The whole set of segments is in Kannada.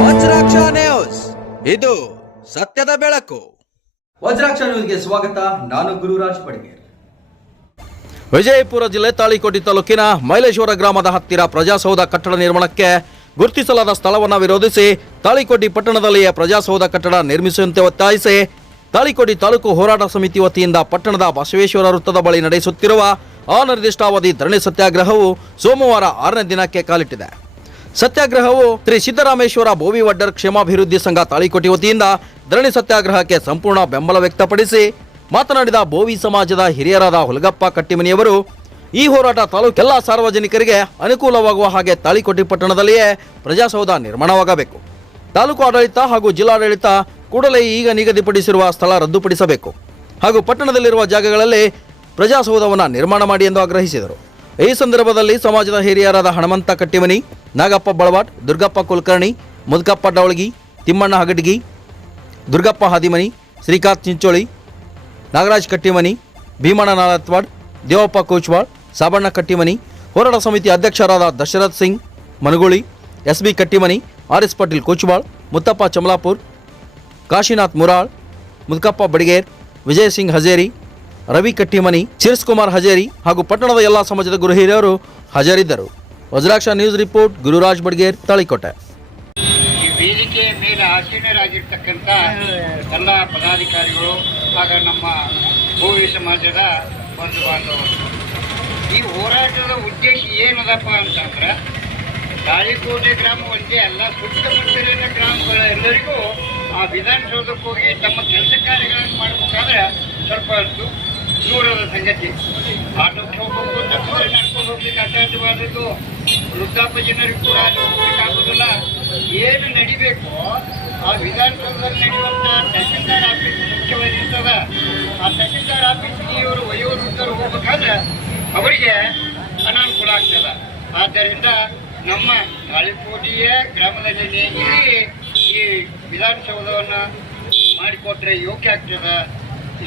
ವಜ್ರಾಕ್ಷ ನ್ಯೂಸ್, ಇದು ಸತ್ಯದ ಬೆಳಕು. ವಜ್ರಾಕ್ಷ ನ್ಯೂಸ್ಗೆ ಸ್ವಾಗತ. ನಾನು ಗುರುರಾಜ್ ಬಡಿಗೇರ್. ವಿಜಯಪುರ ಜಿಲ್ಲೆ ತಾಳಿಕೋಟೆ ತಾಲೂಕಿನ ಮೈಲೇಶ್ವರ ಗ್ರಾಮದ ಹತ್ತಿರ ಪ್ರಜಾಸೌಧ ಕಟ್ಟಡ ನಿರ್ಮಾಣಕ್ಕೆ ಗುರುತಿಸಲಾದ ಸ್ಥಳವನ್ನು ವಿರೋಧಿಸಿ ತಾಳಿಕೋಟೆ ಪಟ್ಟಣದಲ್ಲಿಯೇ ಪ್ರಜಾಸೌಧ ಕಟ್ಟಡ ನಿರ್ಮಿಸುವಂತೆ ಒತ್ತಾಯಿಸಿ ತಾಳಿಕೋಟೆ ತಾಲೂಕು ಹೋರಾಟ ಸಮಿತಿ ವತಿಯಿಂದ ಪಟ್ಟಣದ ಬಸವೇಶ್ವರ ವೃತ್ತದ ಬಳಿ ನಡೆಸುತ್ತಿರುವ ಅನಿರ್ದಿಷ್ಟಾವಧಿ ಧರಣಿ ಸತ್ಯಾಗ್ರಹವು ಸೋಮವಾರ 6ನೇ ದಿನಕ್ಕೆ ಕಾಲಿಟ್ಟಿದೆ. ಸತ್ಯಾಗ್ರಹವು ಶ್ರೀ ಸಿದ್ದರಾಮೇಶ್ವರ ಬೋವಿ ವಡ್ಡರ್ ಕ್ಷೇಮಾಭಿವೃದ್ಧಿ ಸಂಘ ತಾಳಿಕೋಟೆ ವತಿಯಿಂದ ಧರಣಿ ಸತ್ಯಾಗ್ರಹಕ್ಕೆ ಸಂಪೂರ್ಣ ಬೆಂಬಲ ವ್ಯಕ್ತಪಡಿಸಿ ಮಾತನಾಡಿದ ಬೋವಿ ಸಮಾಜದ ಹಿರಿಯರಾದ ಹುಲಗಪ್ಪ ಕಟ್ಟಿಮನಿಯವರು, ಈ ಹೋರಾಟ ತಾಲೂಕೆಲ್ಲ ಸಾರ್ವಜನಿಕರಿಗೆ ಅನುಕೂಲವಾಗುವ ಹಾಗೆ ತಾಳಿಕೋಟೆ ಪಟ್ಟಣದಲ್ಲಿಯೇ ಪ್ರಜಾಸೌಧ ನಿರ್ಮಾಣವಾಗಬೇಕು. ತಾಲೂಕು ಆಡಳಿತ ಹಾಗೂ ಜಿಲ್ಲಾಡಳಿತ ಕೂಡಲೇ ಈಗ ನಿಗದಿಪಡಿಸಿರುವ ಸ್ಥಳ ರದ್ದುಪಡಿಸಬೇಕು ಹಾಗೂ ಪಟ್ಟಣದಲ್ಲಿರುವ ಜಾಗಗಳಲ್ಲಿ ಪ್ರಜಾಸೌಧವನ್ನು ನಿರ್ಮಾಣ ಮಾಡಿ ಎಂದು ಆಗ್ರಹಿಸಿದರು. ಈ ಸಂದರ್ಭದಲ್ಲಿ ಸಮಾಜದ ಹಿರಿಯರಾದ ಹನುಮಂತ ಕಟ್ಟಿಮನಿ, ನಾಗಪ್ಪ ಬಳವಾಟ್, ದುರ್ಗಪ್ಪ ಕುಲಕರ್ಣಿ, ಮುದ್ಕಪ್ಪ ಡವಳಗಿ, ತಿಮ್ಮಣ್ಣ ಹಗಡ್ಗಿ, ದುರ್ಗಪ್ಪ ಹಾದಿಮನಿ, ಶ್ರೀಕಾಂತ್ ಚಿಂಚೋಳಿ, ನಾಗರಾಜ್ ಕಟ್ಟಿಮನಿ, ಭೀಮಣ್ಣ ನಾಲತ್ವಾಡ್, ದೇವಪ್ಪ ಕೋಚ್ವಾಳ್, ಸಾಬಣ್ಣ ಕಟ್ಟಿಮನಿ, ಹೋರಾಟ ಸಮಿತಿ ಅಧ್ಯಕ್ಷರಾದ Dasharath Singh Managuli, S B Kattimani, R S Patil Kochwal, Muttappa Chamalapur, Kashinath Mural, Mudkappa Badiger, Vijay Singh Hajeri, Ravi Kattimani, ಶಿರ್ಸ್ ಕುಮಾರ್ ಹಜೇರಿ ಹಾಗೂ ಪಟ್ಟಣದ ಎಲ್ಲ ಸಮಾಜದ ಗುರು ಹಿರಿಯರು ಹಾಜರಿದ್ದರು. Vajraksha news report, Gururaj Badger, Talikote. ಈ ವೇದಿಕೆಯ ಮೇಲೆ ಆಸೀನರಾಗಿರ್ತಕ್ಕಂಥ ಎಲ್ಲ ಪದಾಧಿಕಾರಿಗಳು ಹಾಗೂ ನಮ್ಮ ಬೋವಿ ಸಮಾಜದ ಬಂಧು ಬಾಂಧವರು, ಈ ಹೋರಾಟದ ಉದ್ದೇಶ ಏನದಪ್ಪ ಅಂತಂದ್ರೆ ತಾಳಿಕೋಟೆ ಗ್ರಾಮ ಒಂದೇ ಅಲ್ಲ, ಸುತ್ತಮುತ್ತಲಿನ ಗ್ರಾಮಗಳ ಎಲ್ಲರಿಗೂ ಆ ವಿಧಾನಸೌಧಕ್ಕೆ ಹೋಗಿ ತಮ್ಮ ಕೆಲಸ ಕಾರ್ಯಗಳನ್ನು ಮಾಡಬೇಕಾದ್ರೆ ಸ್ವಲ್ಪ ದೂರದ ಸಂಗತಿ. ಆಟೋಕ್ಕೆ ಹೋಗ್ಬೇಕು, ತಪ್ಪಲ್ಲಿ ನಡ್ಕೊಂಡು ಹೋಗ್ಲಿಕ್ಕೆ ಅಸಾಧ್ಯವಾದದ್ದು. ವೃದ್ಧಾಪ್ಯ ಜನರಿಗೂ ಕೂಡ ಹೋಗ್ಲಿಕ್ಕಾಗೋದಿಲ್ಲ. ಏನು ನಡಿಬೇಕು ಆ ವಿಧಾನಸೌಧದಲ್ಲಿ ನಡೆಯುವಂಥ ತಹಸೀಲ್ದಾರ್ ಆಫೀಸ್ ಮುಖ್ಯವಾಗಿರ್ತದ. ಆ ತಹಸೀಲ್ದಾರ್ ಆಫೀಸ್ಗೆ ಇವರು ವಯೋವೃದ್ಧರು ಹೋಗ್ಬೇಕಾದ್ರೆ ಅವರಿಗೆ ಅನಾನುಕೂಲ ಆಗ್ತದ. ಆದ್ದರಿಂದ ನಮ್ಮ ತಾಳಿಕೋಟೆಯ ಗ್ರಾಮದಲ್ಲಿ ಇಲ್ಲಿ ಈ ವಿಧಾನಸೌಧವನ್ನು ಮಾಡಿಕೊಟ್ರೆ ಯೋಗ್ಯ ಆಗ್ತದ,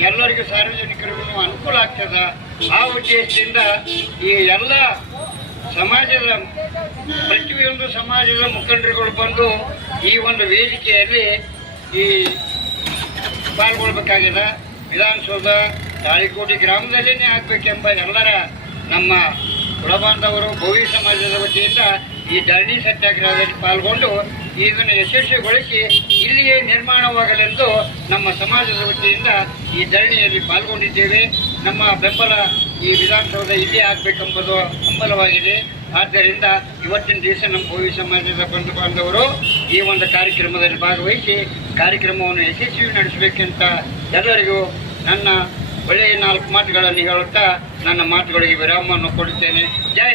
ಎಲ್ಲರಿಗೂ ಸಾರ್ವಜನಿಕರಿಗೂ ಅನುಕೂಲ ಆಗ್ತದ. ಆ ಉದ್ದೇಶದಿಂದ ಈ ಎಲ್ಲ ಸಮಾಜದ ಪ್ರತಿಯೊಂದು ಸಮಾಜದ ಮುಖಂಡರುಗಳು ಬಂದು ಈ ಒಂದು ವೇದಿಕೆಯಲ್ಲಿ ಈ ಪಾಲ್ಗೊಳ್ಬೇಕಾಗಿದೆ. ವಿಧಾನಸೌಧ ತಾಳಿಕೋಟೆ ಗ್ರಾಮದಲ್ಲೇ ಆಗಬೇಕೆಂಬ ಎಲ್ಲರ ನಮ್ಮ ಕುಲಬಾಂಧವರು ಬೋವಿ ಸಮಾಜದ ವತಿಯಿಂದ ಈ ಧರಣಿ ಸತ್ಯಾಗ್ರಹದಲ್ಲಿ ಪಾಲ್ಗೊಂಡು ಇದನ್ನು ಯಶಸ್ವಿಗೊಳಿಸಿ ಇಲ್ಲಿಯೇ ನಿರ್ಮಾಣವಾಗಲೆಂದು ನಮ್ಮ ಸಮಾಜದ ವತಿಯಿಂದ ಈ ಧರಣಿಯಲ್ಲಿ ಪಾಲ್ಗೊಂಡಿದ್ದೇವೆ. ನಮ್ಮ ಬೆಂಬಲ ಈ ವಿಧಾನಸೌಧ ಇಲ್ಲೇ ಆಗಬೇಕೆಂಬುದು ಹಂಬಲವಾಗಿದೆ. ಆದ್ದರಿಂದ ಇವತ್ತಿನ ದಿವಸ ನಮ್ಮ ಬೋವಿ ಸಮಾಜದ ಬಂಧು ಬಾಂಧವರು ಈ ಒಂದು ಕಾರ್ಯಕ್ರಮದಲ್ಲಿ ಭಾಗವಹಿಸಿ ಕಾರ್ಯಕ್ರಮವನ್ನು ಯಶಸ್ವಿ ನಡೆಸಬೇಕಂತ ಎಲ್ಲರಿಗೂ ನನ್ನ ಒಳ್ಳೆಯ 4 ಮಾತುಗಳನ್ನು ಹೇಳುತ್ತಾ ನನ್ನ ಮಾತುಗಳಿಗೆ ವಿರಾಮವನ್ನು ಕೊಡುತ್ತೇನೆ. ಜೈ